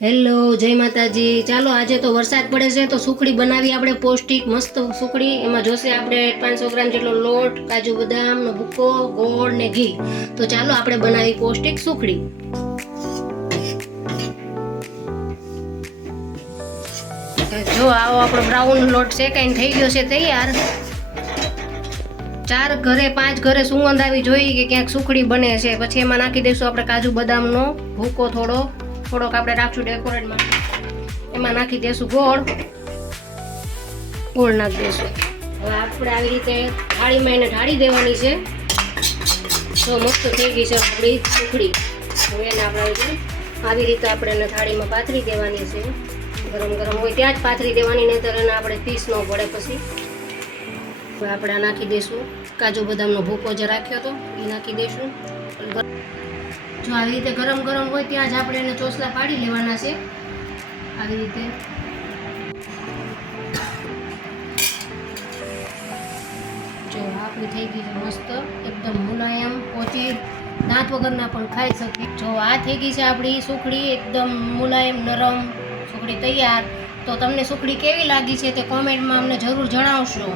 Hello, જય માતાજી। ચાલો આજે તો વરસાદ પડે છે તો સુખડી બનાવી આપણે પૌષ્ટિક મસ્ત સુખડી। એમાં જોશે આપણે 500 ગ્રામ જેટલો લોટ, કાજુ બદામનો ભૂકો, ગોળ ને ઘી। તો ચાલો આપણે બનાવી પૌષ્ટિક સુખડી। જો આવો આપણો બ્રાઉન લોટ શેકાઈને થઈ ગયો છે તૈયાર। 4 ઘરે 5 ઘરે સુગંધ આવી જોઈએ કે ક્યાંક સુખડી બને છે। પછી એમાં નાખી દઈશું આપણે કાજુ બદામનો ભૂકો થોડોક આપણે રાખશું ડેકોરેટ માટે। એમાં નાખી દઈશું ગોળ નાખી દઈશું। હવે આપણે આવી રીતે થાળીમાં એને ઢાળી દેવાની છે। તો મસ્ત થઈ ગઈ છે આપણી સુખડી। હવે એને આપણે આવી રીતે આપણે એને થાળીમાં પાથરી દેવાની છે। ગરમ ગરમ હોય ત્યાં જ પાથરી દેવાની, નહીંતર એને આપણે પીસ ન પડે પછી। હવે આપણે નાખી દઈશું કાજુ બદામનો ભૂકો જે રાખ્યો હતો એ નાખી દઈશું। જો આવી રીતે ગરમ ગરમ હોય ત્યાં જ આપણે એને ચોસલા પાડી લેવાના છે આવી રીતે। જો આપણી થઈ ગઈ છે મસ્ત એકદમ મુલાયમ, પોચી, દાંત વગરના પણ ખાઈ શકીએ। જો આ થઈ ગઈ છે આપણી સુખડી એકદમ મુલાયમ નરમ સુખડી તૈયાર। તો તમને સુખડી કેવી લાગી છે તે કોમેન્ટમાં અમને જરૂર જણાવશો।